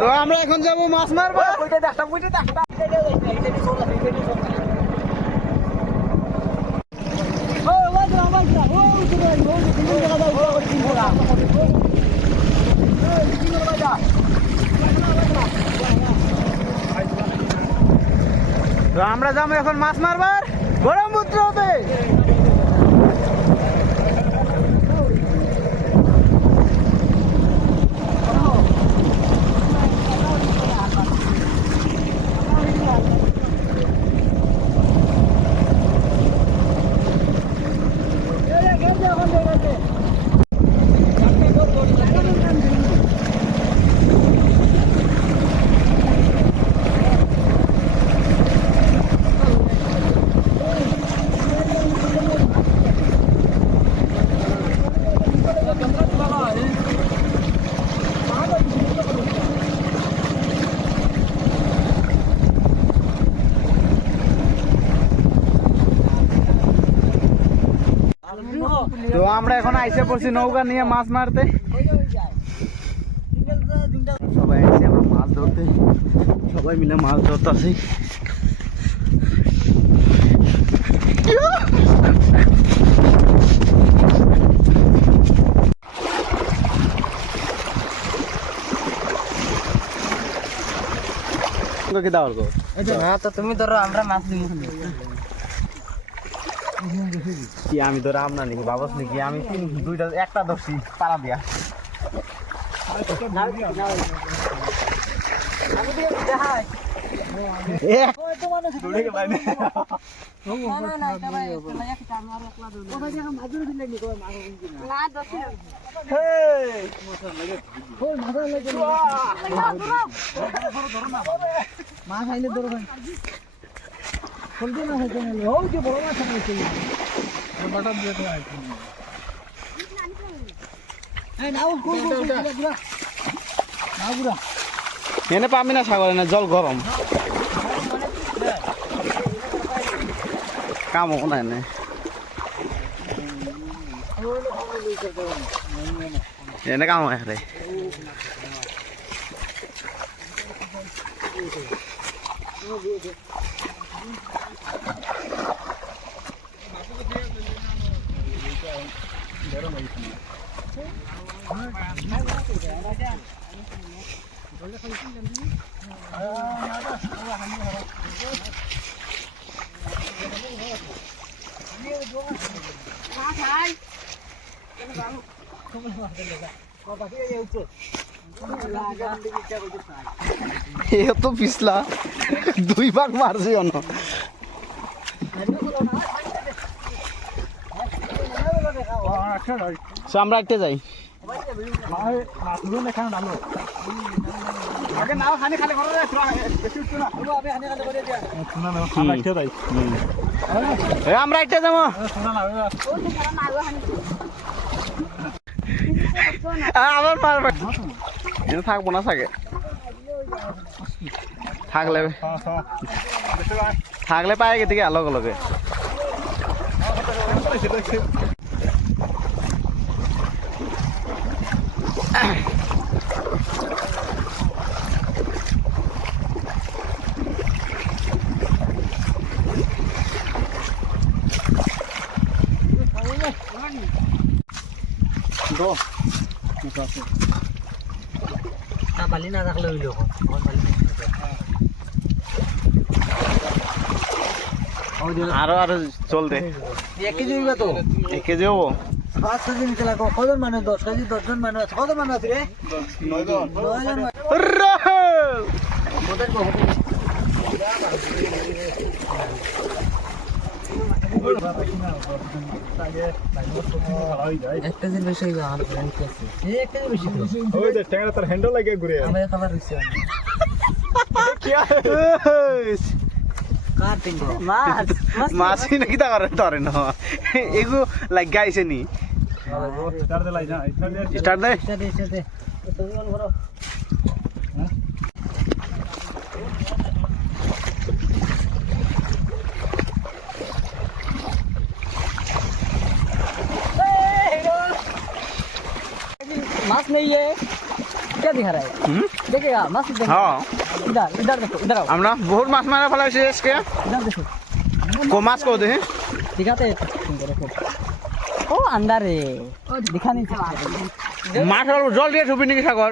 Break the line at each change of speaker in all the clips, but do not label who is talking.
তো আমরা এখন যাব মাছ মারবো তো আমরা যাব এখন মাছ মারবার ব্রহ্মপুত্র হতে তো আমরা এখন আইসে পড়ছি নৌকা নিয়ে মাছ মারতে। সবাই আইসি আমরা মাছ ধরতে। সবাই মিলে মাছ ধরতে আসি কি
তো তুমি ধরো, আমরা মাছ দিব
কি আমি তো রাম না নাকি বাবস নাকি? আমি তিন দুইটা একটা ধরছি পাড়া দিয়া।
মাছ আইলে ধরো ফলতে না হইতে না ও যে বড় মাছ আছে বাটা দিয়ে তো আইছে এই নাও কোন কোন বুড়া নাও বুড়া।
এনে পাবি না সাগরে না জল গরম। কাম না এনে। এনে কাম হয় রে এ তো পিছলা। দুই ভাগ মারছি অন্য আমরা একটা যাই। আমরা একটা যাব। আবার মারবে থাকব না থাকে। থাকলে থাকলে পায়ে গেতে গিয়ে লগে লগে
না বালি না রাখলে হইল?
আরও আরও চল দে।
এক কেজি হইবা তো?
এক কেজি হব?
পাঁচ কেজি নিতে লাগো কজন মানুষ? দশ কেজি দশজন মানুষ আছে। কজন মানুষ আছে রে? নয়জন। মানুষ। ওদের কো- বেশি আমার ফ্রেন্ড আছে। এই এক বেশি
ওই যে ট্যাংরা তার হ্যান্ডেল লাগে ঘুরে
আমি খাবার দিছি মাছ
মাছি নাকি তা করে ধরে না? এগু লাগ দে।
তুমি অন করো মাছ নেই है क्या क्या दिखा रहा है
হুম
देखिएगा मस्त देखिए
হ্যাঁ
इधर इधर देखो इधर आओ
আমরা বহুত মাছ মারা ফেলাইছি আজকে
इधर देखो
কো মাছ কো দেখি
दिखाते हैं तुमको देखो ओ अंदर है दिखा नहीं सकते
মাছ আর জল দিয়ে ঢুবি নাকি সাগর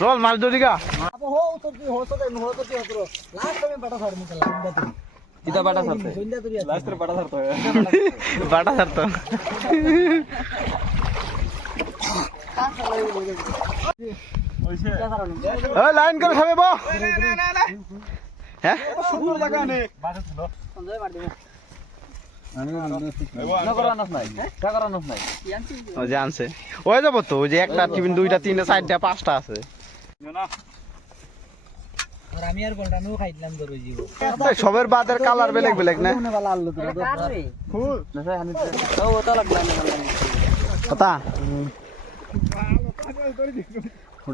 চল মাছ ধরি গা
अब हो तो हो तो हो तो हो लास्ट में बड़ा साड़ निकला इंदा तुरी
ইতা বাটা সারতে
इंदा तुरी
लास्ट में बड़ा धरता है
বাটা সারতো
वैसे
ওই লাইন করে খাবে হ্যাঁ? একটা টিফিন দুইটা পাঁচটা আছে। সবের বাদের কালার বেলেগ বেলেগ না?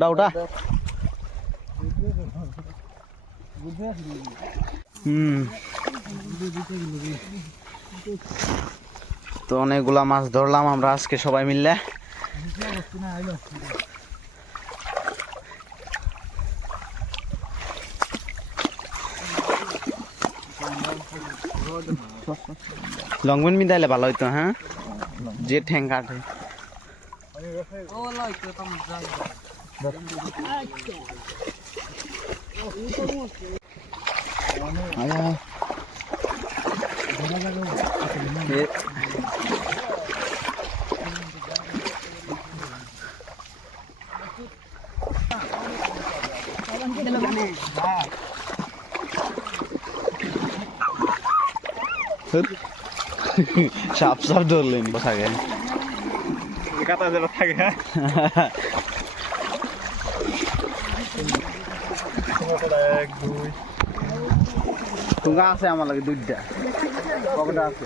উঠা হুম। তো অনেকগুলা মাছ ধরলাম আমরা আজকে সবাই মিললে লংবেন মিদাইলে ভালো হইতো হ্যাঁ? যে কাটে সাপ সাপ ধরলেন বসাকে
কাটা যেটা থাকে হ্যাঁ। এক দুই।
আছে আমার লাগে দুইটা। আছে।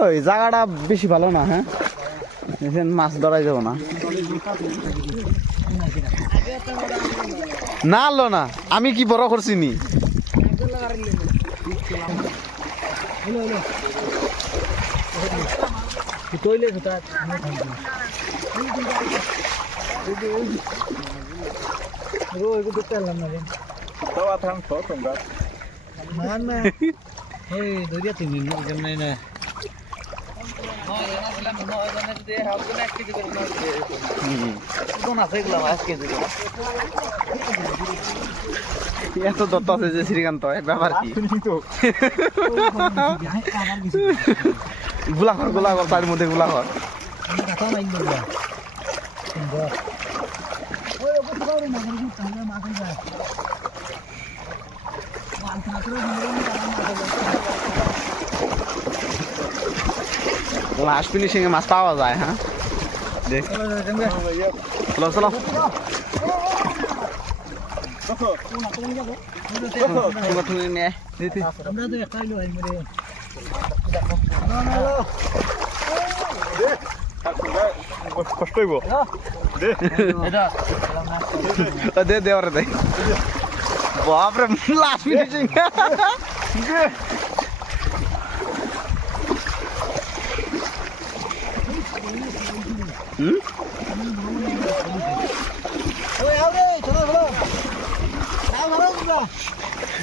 ওই জায়গাটা বেশি ভালো না হ্যাঁ? মাছ ধরাই যাব না। না আলো না আমি কি বড় করছি নি?
না। এই দরিয়া তুমি না কেন না।
এত দত্ত আছে যে শ্রীকান্ত ব্যাপার কি?
তো
গোলাঘর গোলাঘর তার মধ্যে গোলাঘর। লাস্ট ফিনিশিং এ মাছ পাওয়া যায় হ্যাঁ? দেখ। চলো চলো।
কষ্ট হইব দে
ও দে দে ওরে দে। বাপরে লাস্ট ফিনিশিং হুম
ওই আও রে চলো চলো আও ভালো তোমরা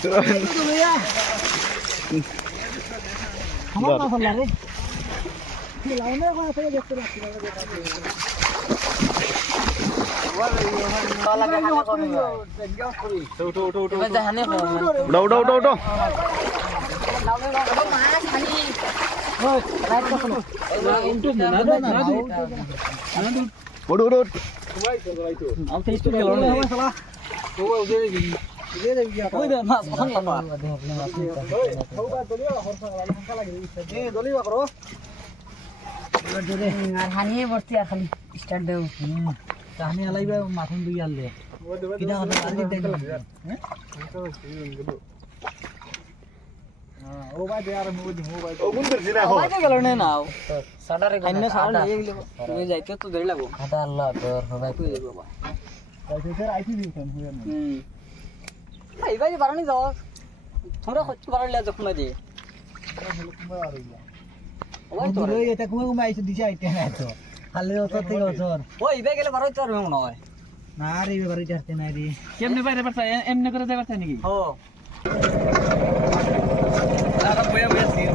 তো ভাইয়া আমার না ফলা রে কি লাইনে কোন থেকে দেখতে লাগছে
উঠো উঠো উঠো
উঠো উঠো উঠো উঠ
হানিয়ে আর খালি স্টার্ট দেব
কাহানি আলাইবা মাথন দুই আনলে কিনা কথা আলি দেন ও ভাই দে আর মুই মুই
ও গুন দিছি না এখন
গেল না নাও। সাডারে খাইনে সাডা নিয়ে গেল। তুমি যাইতে তো দেরি লাগবো। আটা আল্লাহ তোর সবাই কই দেব বাবা
স্যার আইছি হুয়া না।
হুম। ভাই যাও। তোমরা ওই তো
এটা কুমে কুমে আইছে দিছে আইতে না তো। খালি ওসর থেকে ওসর
ওই ভাই গেলে বারো মনে হয়।
না রে এবারে যাচ্ছে না রে।
কেমনে বাইরে পারছে? এমনি করে যাই পারতা নাকি?
ও
আর বয়া বয়া সিন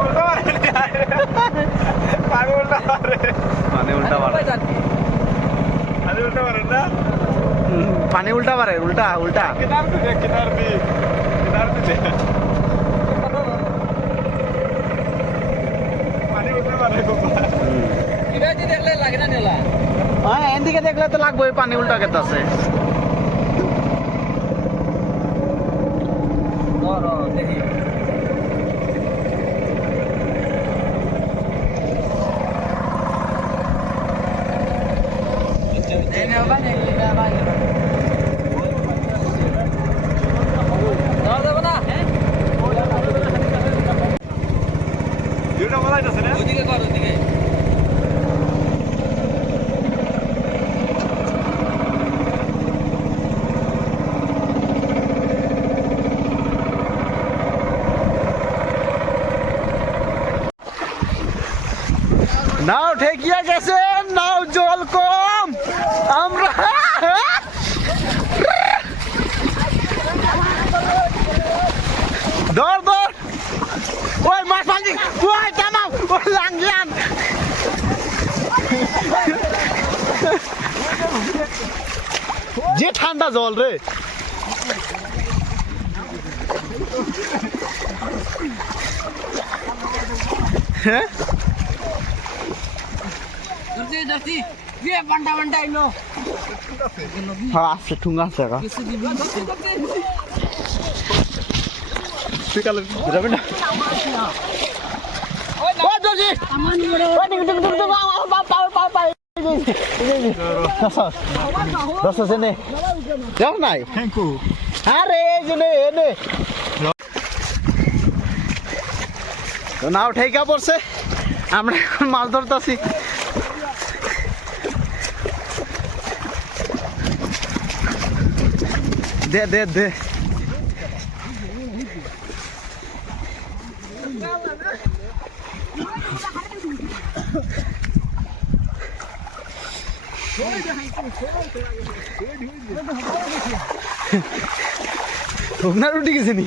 উল্টা মারে পানি উল্টা মারে
পানি উল্টা মারে
পানি উল্টা মারে না
হুম, পানি উল্টা মারে উল্টা উল্টা
কিনার দিকে কিনার দি কিনার দিকে পানি উল্টা মারে খুব
এটা যদি দেখলে লাগে না নেলা?
হ্যাঁ এদিকে দেখলে তো লাগবে পানি উল্টা কেতে আছে।
ধর দেখি এনে বাবা নে বাবা নে দাও দাও না হ্যাঁ
দুটা বলাই আছে না
ওদিকে কর ওদিকে
নাও ঠেকিয়া গেছে, নাও জল কম। আমরা দর দর ওই মাছ ফাঁসি ওই তামাও ওই লাঙ্গিয়ান। যে ঠান্ডা জল রে। হ্যাঁ? আছে ঠুঙ্গা আছে কা
কিছু দিবি? ধরছি ধরছি
বিকালে যাবে না? ওই দর্জি ওই ডিং ডিং ডিং ডিং পা পা পা পা দশ আছে নে। যাও নাই?
থ্যাংকু
আরে এই যে নে এনে নাও ঠেকা পড়ছে। আমরা এখন মাছ ধরতেছি। দে দে দে। আপনার উঠে গেছে নি?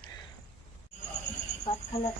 Hasta luego.